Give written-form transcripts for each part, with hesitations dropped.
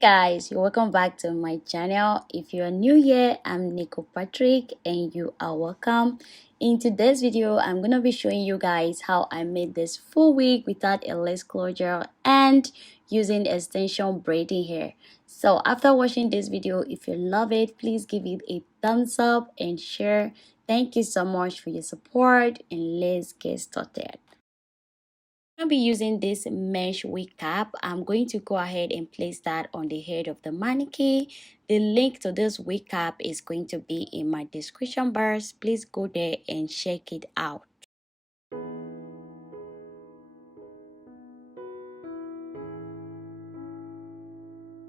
Guys, you're welcome back to my channel. If you're new here, I'm Nicole Patrick and you are welcome. In today's video, I'm gonna be showing you guys how I made this full wig without a lace closure and using extension braiding hair. So after watching this video, if you love it, please give it a thumbs up and share. Thank you so much for your support and let's get started. I'm going to be using this mesh wig cap. I'm going to go ahead and place that on the head of the mannequin. The link to this wig cap is going to be in my description bars. Please go there and check it out.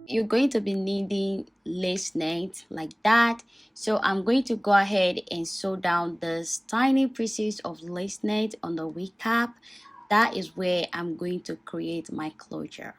You're going to be needing lace net like that. So I'm going to go ahead and sew down this tiny pieces of lace net on the wig cap. That is where I'm going to create my closure.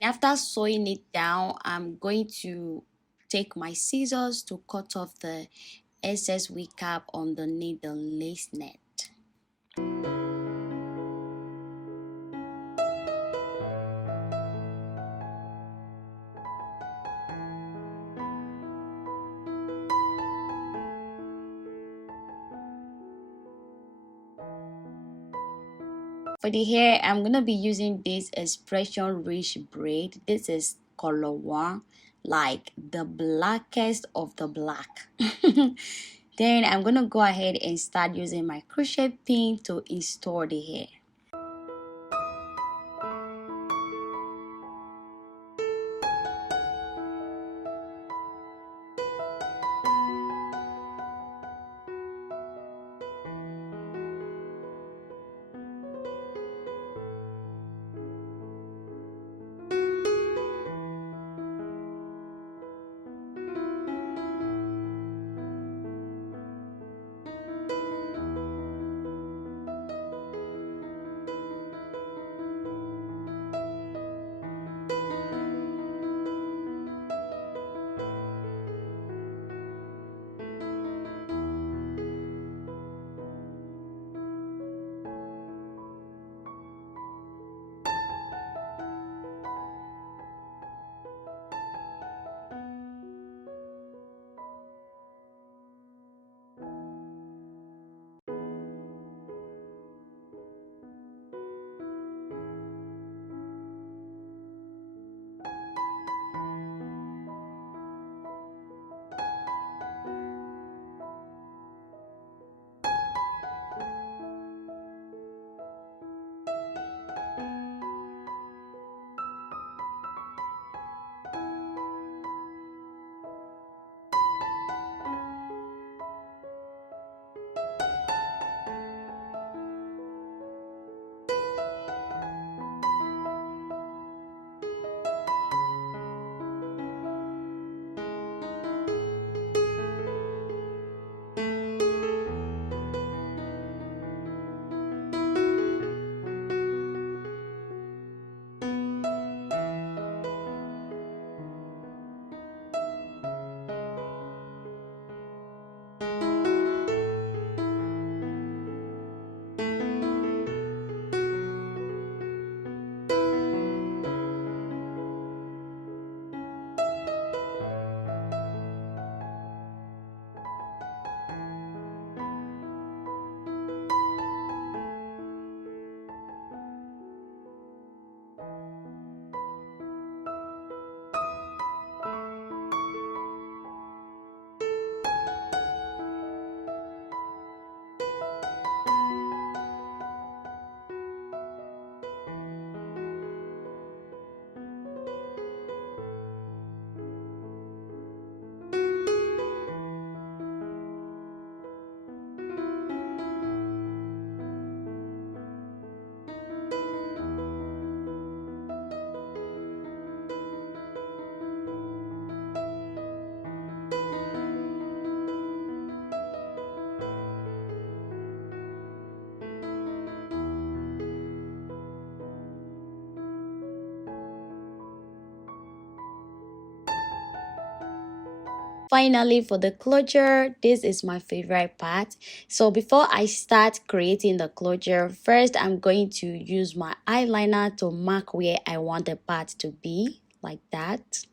After sewing it down, I'm going to take my scissors to cut off the excess wig cap underneath the lace net. For the hair, I'm going to be using this Xpression rich braid. This is color 1, like the blackest of the black. Then I'm going to go ahead and start using my crochet pin to install the hair. Finally, for the closure, this is my favorite part. So before I start creating the closure, first I'm going to use my eyeliner to mark where I want the part to be, like that.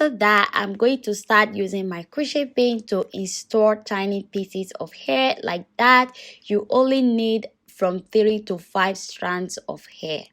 After that, I'm going to start using my crochet pin to install tiny pieces of hair like that. You only need from 3 to 5 strands of hair.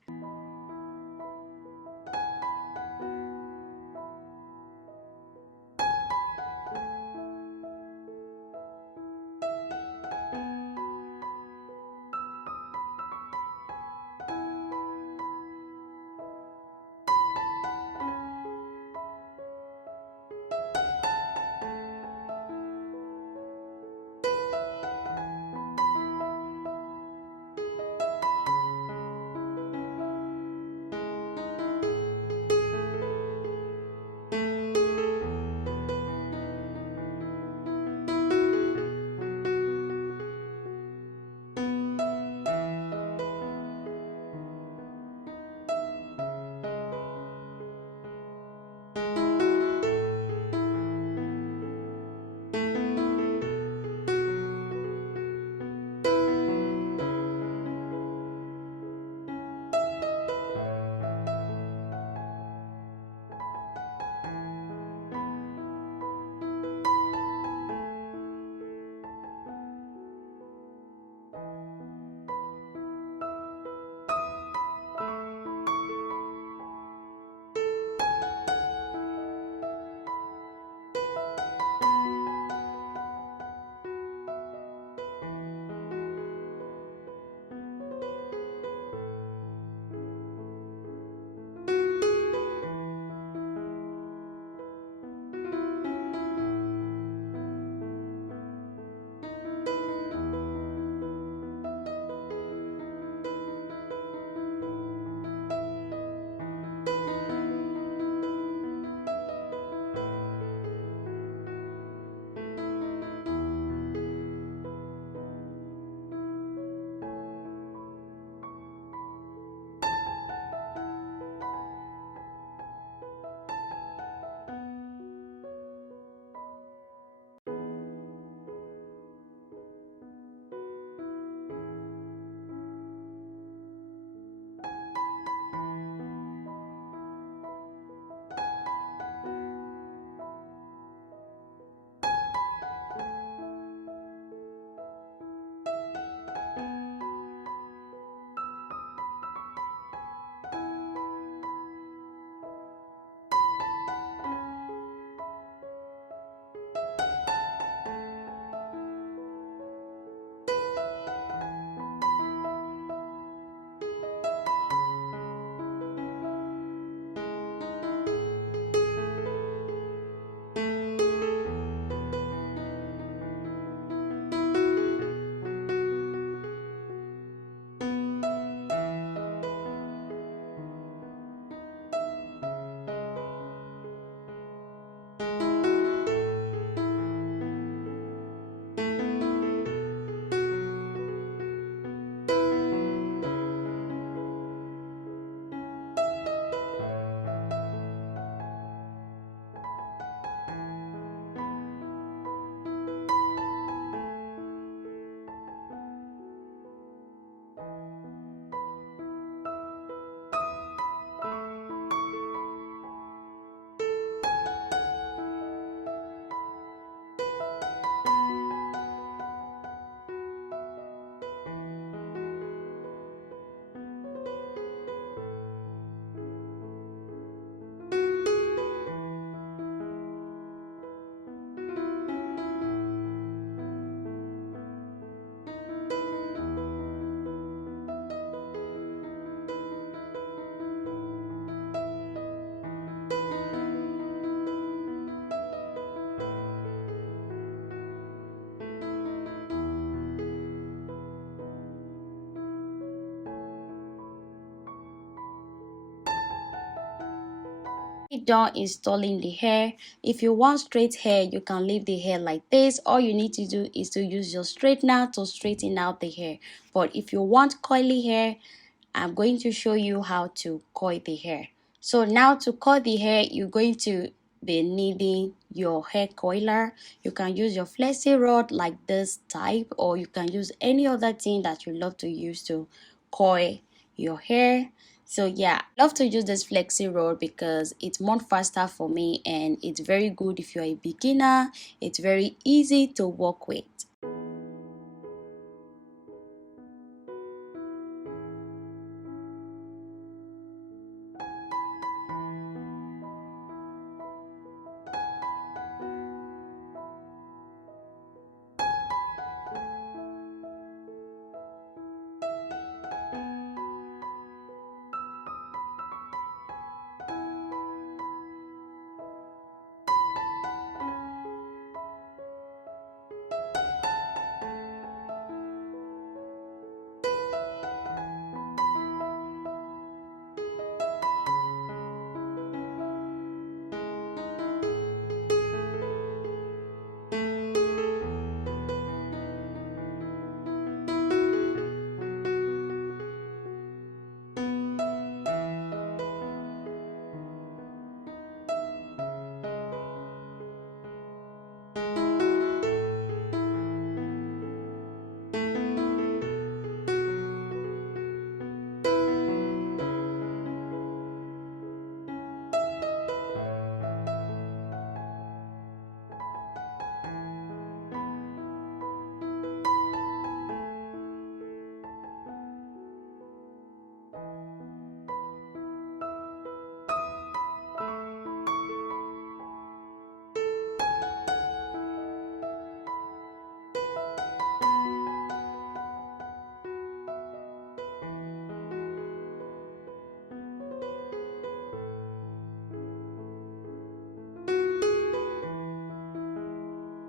Done installing the hair. If you want straight hair, you can leave the hair like this. All you need to do is to use your straightener to straighten out the hair. But if you want coily hair, I'm going to show you how to coil the hair. So now to coil the hair, you're going to be needing your hair coiler. You can use your flexi rod like this type, or you can use any other thing that you love to use to coil your hair. So yeah, I love to use this flexi rod because it's more faster for me, and it's very good if you're a beginner. It's very easy to work with.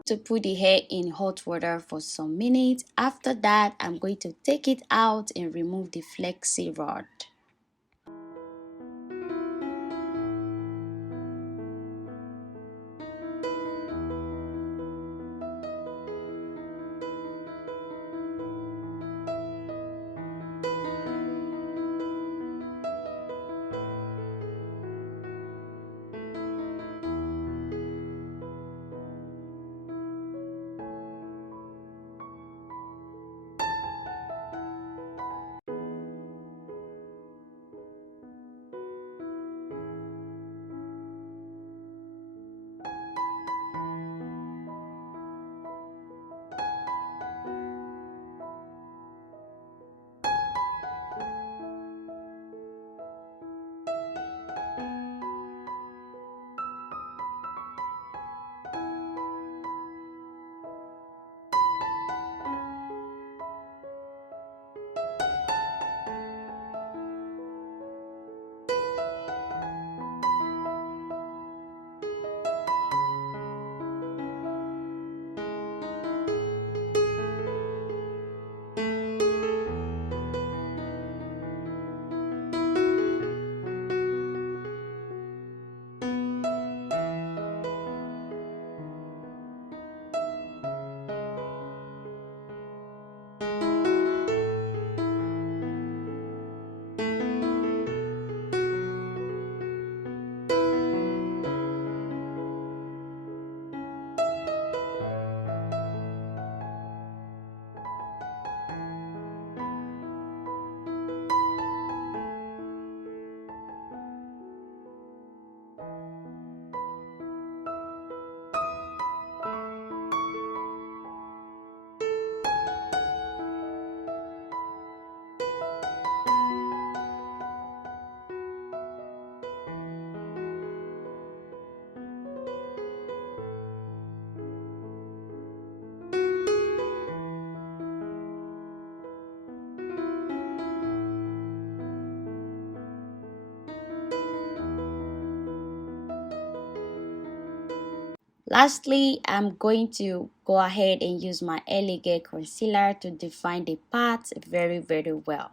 To put the hair in hot water for some minutes. After that, I'm going to take it out and remove the flexi rod. Lastly, I'm going to go ahead and use my Elegant concealer to define the parts very well.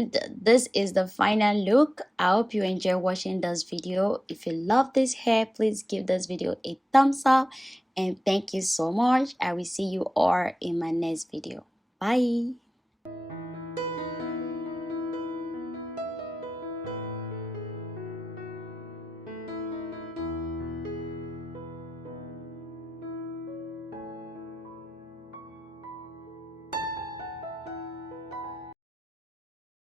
And this is the final look. I hope you enjoy watching this video. If you love this hair, please give this video a thumbs up, and thank you so much. I will see you all in my next video. Bye.